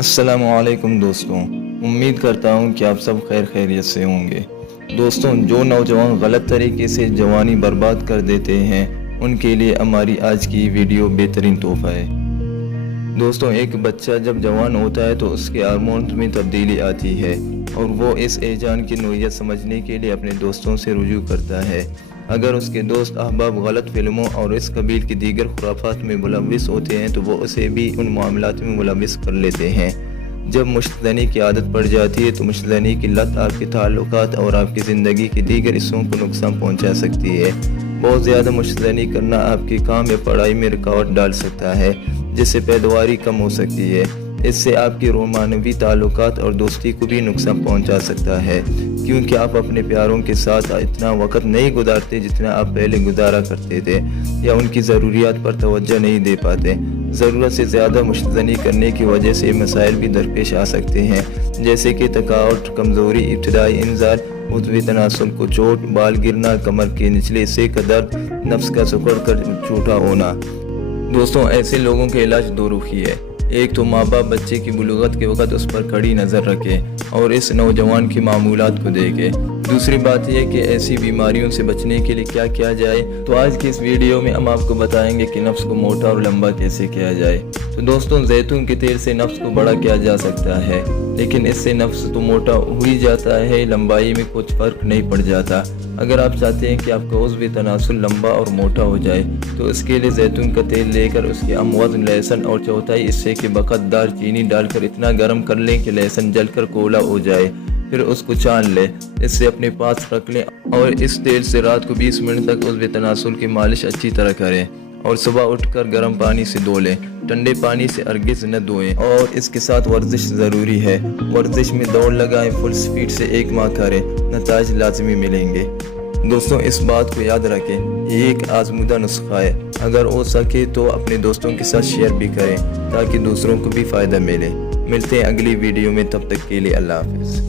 السلام علیکم دوستوں، امید کرتا ہوں کہ آپ سب خیر خیریت سے ہوں گے۔ دوستوں، جو نوجوان غلط طریقے سے جوانی برباد کر دیتے ہیں ان کے لیے ہماری آج کی ویڈیو بہترین تحفہ ہے۔ دوستوں، ایک بچہ جب جوان ہوتا ہے تو اس کے ہارمونز میں تبدیلی آتی ہے اور وہ اس ایجان کی نوعیت سمجھنے کے لیے اپنے دوستوں سے رجوع کرتا ہے۔ اگر اس کے دوست احباب غلط فلموں اور اس قبیل کی دیگر خرافات میں ملوث ہوتے ہیں تو وہ اسے بھی ان معاملات میں ملوث کر لیتے ہیں۔ جب مشتزنی کی عادت پڑ جاتی ہے تو مشتزنی کی لت آپ کے تعلقات اور آپ کی زندگی کے دیگر حصوں کو نقصان پہنچا سکتی ہے۔ بہت زیادہ مشتزنی کرنا آپ کے کام یا پڑھائی میں رکاوٹ ڈال سکتا ہے، جس سے پیداواری کم ہو سکتی ہے۔ اس سے آپ کی رومانوی تعلقات اور دوستی کو بھی نقصان پہنچا سکتا ہے، کیونکہ آپ اپنے پیاروں کے ساتھ اتنا وقت نہیں گزارتے جتنا آپ پہلے گزارا کرتے تھے، یا ان کی ضروریات پر توجہ نہیں دے پاتے۔ ضرورت سے زیادہ مشتزنی کرنے کی وجہ سے مسائل بھی درپیش آ سکتے ہیں، جیسے کہ تھکاوٹ، کمزوری، ابتدائی انذار، عضوی تناسل کو چوٹ، بال گرنا، کمر کے نچلے حصے کا درد، نفس کا سکڑ کر جھوٹا ہونا۔ دوستوں، ایسے لوگوں کا علاج دو رخی ہے۔ ایک تو ماں باپ بچے کی بلوغت کے وقت اس پر کڑی نظر رکھے اور اس نوجوان کی معمولات کو دیکھے۔ دوسری بات یہ کہ ایسی بیماریوں سے بچنے کے لیے کیا کیا جائے، تو آج کی اس ویڈیو میں ہم آپ کو بتائیں گے کہ نفس کو موٹا اور لمبا کیسے کیا جائے۔ تو دوستوں، زیتون کے تیل سے نفس کو بڑا کیا جا سکتا ہے، لیکن اس سے نفس تو موٹا ہو ہی جاتا ہے، لمبائی میں کچھ فرق نہیں پڑ جاتا۔ اگر آپ چاہتے ہیں کہ آپ کا عضوی تناسل لمبا اور موٹا ہو جائے تو اس کے لیے زیتون کا تیل لے کر اس کے ہم وزن لہسن اور چوتھائی حصے کے بقت دار چینی ڈال کر اتنا گرم کر لیں کہ لہسن جل کر کولا ہو جائے، پھر اس کو چھان لیں، اس سے اپنے پاس رکھ لیں اور اس تیل سے رات کو 20 منٹ تک عضوی تناسل کی مالش اچھی طرح کریں اور صبح اٹھ کر گرم پانی سے دھو لیں۔ ٹھنڈے پانی سے ہرگز نہ دھوئیں، اور اس کے ساتھ ورزش ضروری ہے۔ ورزش میں دوڑ لگائیں، فل سپیڈ سے 1 ماہ کریں، نتائج لازمی ملیں گے۔ دوستوں، اس بات کو یاد رکھیں، یہ ایک آزمودہ نسخہ ہے۔ اگر ہو سکے تو اپنے دوستوں کے ساتھ شیئر بھی کریں تاکہ دوسروں کو بھی فائدہ ملے۔ ملتے ہیں اگلی ویڈیو میں، تب تک کے لیے اللہ حافظ۔